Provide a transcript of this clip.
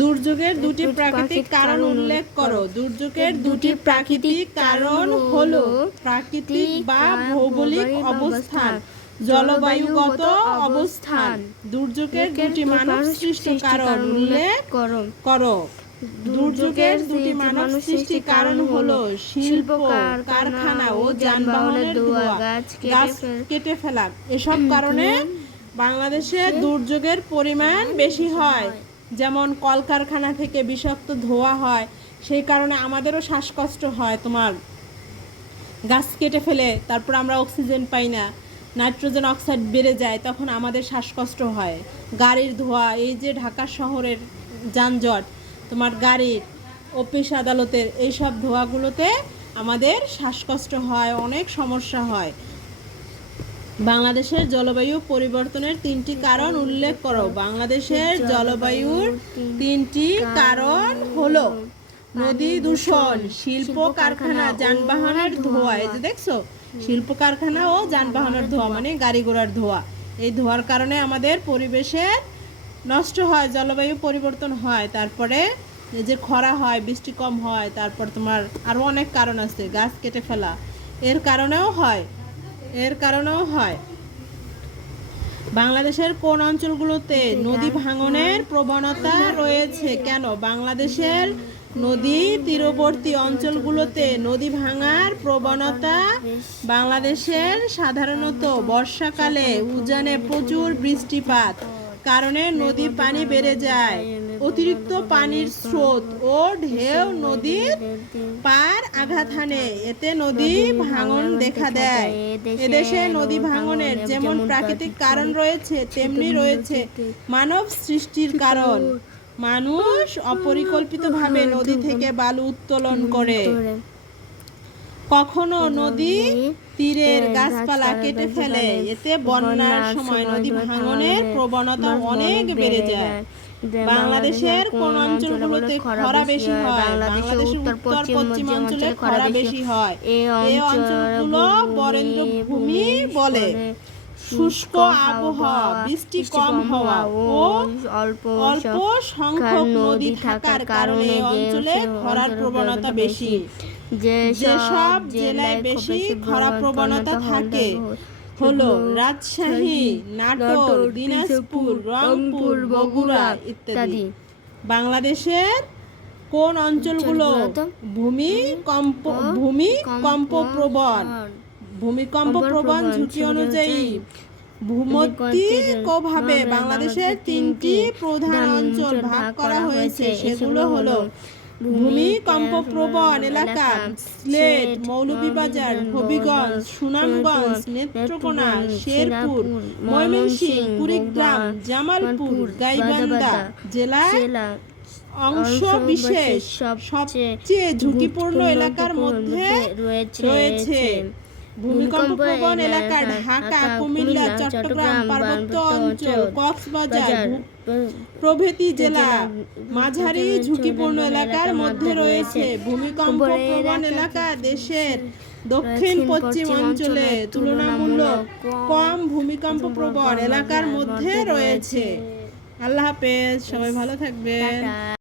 দুর্যোগের দুটি প্রাকৃতিক কারণ উল্লেখ করো। দুর্যোগের দুটি প্রাকৃতিক কারণ হলো প্রাকৃতিক বা ভৌগোলিক অবস্থান জলবায়ুগত অবস্থান। দুর্যোগের দুটি মানব সৃষ্ট কারণ উল্লেখ করো। করো। দুর্যোগের দুটি মানব সৃষ্টি কারণ হলো শিল্প কারখানা ও যানবাহনের ধোঁয়া গাছ কেটে ফেলা এসব কারণে বাংলাদেশে দুর্যোগের পরিমাণ বেশি হয়। যেমন কলকারখানা থেকে বিষাক্ত ধোঁয়া হয়, সেই কারণে আমাদেরও শ্বাসকষ্ট হয় তোমার। গাছ কেটে ফেলে, তারপর আমরা অক্সিজেন পাই না, নাইট্রোজেন অক্সাইড বেড়ে যায়, তখন আমাদের শ্বাসকষ্ট হয়। গাড়ির ধোঁয়া, এই যে ঢাকা শহরের যানজট, তোমার গাড়ির অফিস আদালতের এইসব ধোঁয়াগুলোতে আমাদের শ্বাসকষ্ট হয়, অনেক সমস্যা হয়। বাংলাদেশের জলবায়ু পরিবর্তনের তিনটি কারণ উল্লেখ করো। বাংলাদেশের জলবায়ুর তিনটি কারণ হলো নদী দূষণ শিল্প কারখানা যানবাহনের ধোঁয়া। এই যে দেখছ শিল্প কারখানা ও যানবাহনের ধোঁয়া মানে গাড়ি ঘোড়ার ধোঁয়া। এই ধোঁয়ার কারণে আমাদের পরিবেশের নষ্ট হয়, জলবায়ু পরিবর্তন হয়। তারপরে যে খরা হয়, বৃষ্টি কম হয়, তারপর তোমার আরও অনেক কারণ আছে, গাছ কেটে ফেলা। এর কারণেও হয়। এর কারণেও হয়। বাংলাদেশের কোন অঞ্চলগুলোতে নদী ভাঙনের প্রবণতা রয়েছে কেন? বাংলাদেশের নদী তীরবর্তী অঞ্চলগুলোতে নদী ভাঙার প্রবণতা, বাংলাদেশের সাধারণত বর্ষাকালে উজানে প্রচুর বৃষ্টিপাত কারণে নদী পানি বেড়ে যায়। অতিরিক্ত পানির স্রোত ও ঢেউ নদীর পার আঘাত হানে। এতে নদী ভাঙন দেখা দেয়। এদেশে নদী ভাঙনের যেমন প্রাকৃতিক কারণ রয়েছে তেমনি রয়েছে মানব সৃষ্টির কারণ। মানুষ অপরিকল্পিতভাবে নদী থেকে বালু উত্তোলন করে। কখনো নদী তীরের গাছপালা কেটে ফেলে। এতে বন্যার সময় নদী ভাঙনের প্রবণতা অনেক বেড়ে যায়। বাংলাদেশের কোন অঞ্চলগুলোতে খরা বেশি হয় বাংলাদেশের উত্তর পশ্চিম অঞ্চলে খরা বেশি হয়। এই অঞ্চলগুলো বরেন্দ্র ভূমি বলে। শুষ্ক আবহাওয়া বৃষ্টি কম হওয়া ও অল্প অল্প সংখ্যক নদী থাকার কারণে অঞ্চলে খরার প্রবণতা বেশি। যেসব জেলায় বেশি খরা প্রবণতা থাকে হলো রাজশাহী নাটোর দিনাজপুর রংপুর বগুড়া ইত্যাদি। বাংলাদেশের কোন অঞ্চলগুলো ভূমি কম্প ভূমি কম্প প্রবণ ভূমিকম্প প্রবণ ঝুঁকি অনুযায়ী ভূমধ্যিকভাবে বাংলাদেশের তিনটি প্রধান অঞ্চল ভাগ করা হয়েছে। সেগুলো হলো ভূমিকম্প প্রবণ এলাকা সিলেট মৌলভীবাজার হবিগঞ্জ সুনামগঞ্জ নেত্রকোনা শেরপুর ময়মনসিংহ কুড়িগ্রাম জামালপুর গাইবান্ধা জেলা অংশ বিশেষ সবচেয়ে ঝুঁকিপূর্ণ এলাকার মধ্যে রয়েছে। ভূমিকম্প প্রবণ এলাকা ঢাকা কুমিল্লা চট্টগ্রাম পার্বত্য অঞ্চল কক্সবাজার প্রভৃতি জেলা মাঝারি ঝুঁকিপূর্ণ এলাকার মধ্যে রয়েছে ভূমিকম্প প্রবণ এলাকা দেশের দক্ষিণ পশ্চিম অঞ্চলে তুলনামূলক কম ভূমিকম্প প্রবণ এলাকার মধ্যে রয়েছে। আল্লাহ হাফেজ সবাই ভালো থাকবেন।